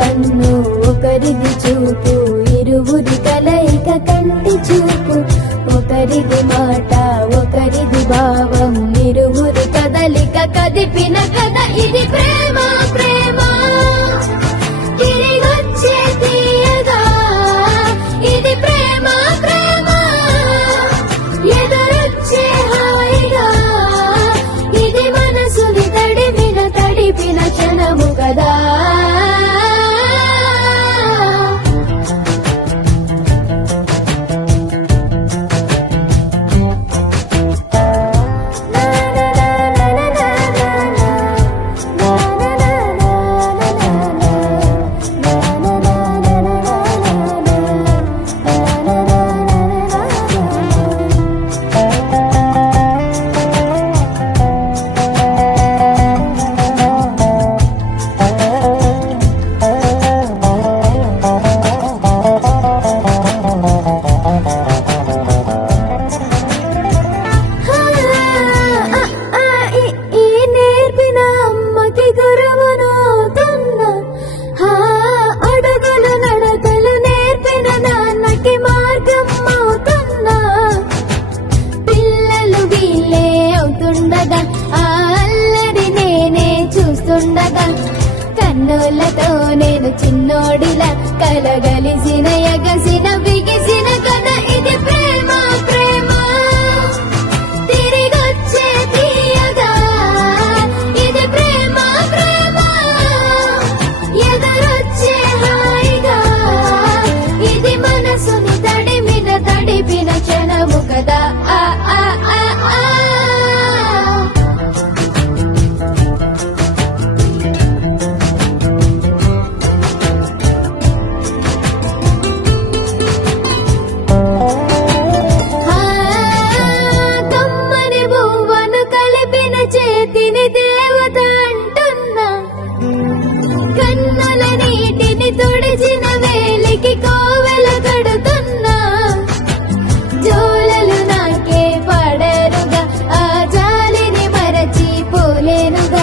కన్ను ఒకరిది చూపు, ఇరువురి కలయిక కంటి చూపు. ఒకరిది మాట ఒకరిది భావం, ఇరువురి కదలిక కదిపిన కథ ఇది ప్రేమ. ప్రేమ తిరిగొచ్చే తీయగా ఇది ప్రేమ. ప్రేమ ఎదురొచ్చే హాయిగా ఇది మనసుని తడిపిన క్షణము కదా. కన్నులతో నేను చిన్నోడిలా కలగలిసిన ఎగసిన బిగిసిన కథ ఇది ప్రేమ. ప్రేమ తిరిగొచ్చే తీయగా ఇది ప్రేమ. ప్రేమ ఎదురొచ్చే హాయిగా ఇది మనసుని తడిపిన క్షణము కదా. ఆ ఆ ఆ ఆ కన్నుల నీటిని తుడిచిన వేలికి కోవెల కడుతున్నా. జోలలు నాకే పడరుగా ఆ జాలిని మరచి పోలేనుగా.